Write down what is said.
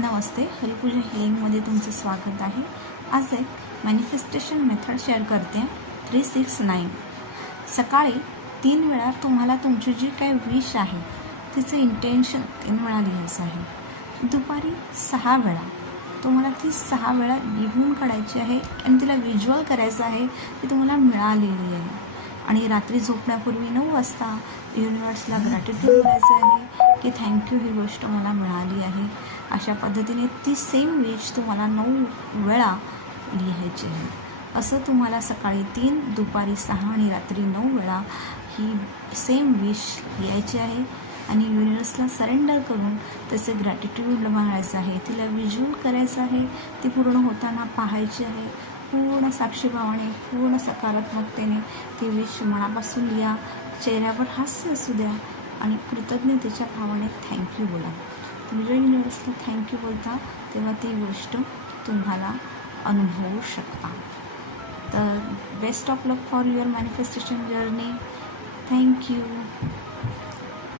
नमस्ते, हरिपूजा हिलिंगमध्ये तुमचं स्वागत आहे. आज एक मॅनिफेस्टेशन मेथड शेअर करते. 369. सकाळी 3 वेळा तुम्हाला तुमची जी काही विश आहे तिचं इंटेन्शन 3 वेळा लिहायचं आहे. दुपारी 6 वेळा तुम्हाला ती 6 वेळा लिहून काढायची आहे आणि तिला व्हिज्युअल करायचं आहे ती तुम्हाला मिळालेली आहे. आणि रात्री झोपण्यापूर्वी 9 वाजता युनिवर्सला ग्रॅटिट्यूड करायचं आहे की थँक्यू, ही गोष्ट मला मिळाली आहे. अशा पद्धतीने ती सेम विश तुम्हाला 9 वेळा लिहायची आहे. असं तुम्हाला सकाळी 3, दुपारी 6 आणि रात्री 9 वेळा ही सेम विश लिहायची आहे आणि युनिवर्सला सरेंडर करून त्याचे ग्रॅटिट्यूड मागायचं आहे. तिला व्हिज्युअल करायचं आहे, ती पूर्ण होताना पाहायची आहे. पूर्ण साक्षीभावाने, पूर्ण सकारात्मकतेने ती विश मनापासून लिहा. चेहऱ्यावर हास्य असू द्या आणि कृतज्ञतेच्या भावाने थँक्यू बोला. तुम्ही जेव्हा युनिवर्सला थँक्यू बोलता तेव्हा ती गोष्ट तुम्हाला अनुभवू शकता. तर best of luck for your manifestation journey. Thank you.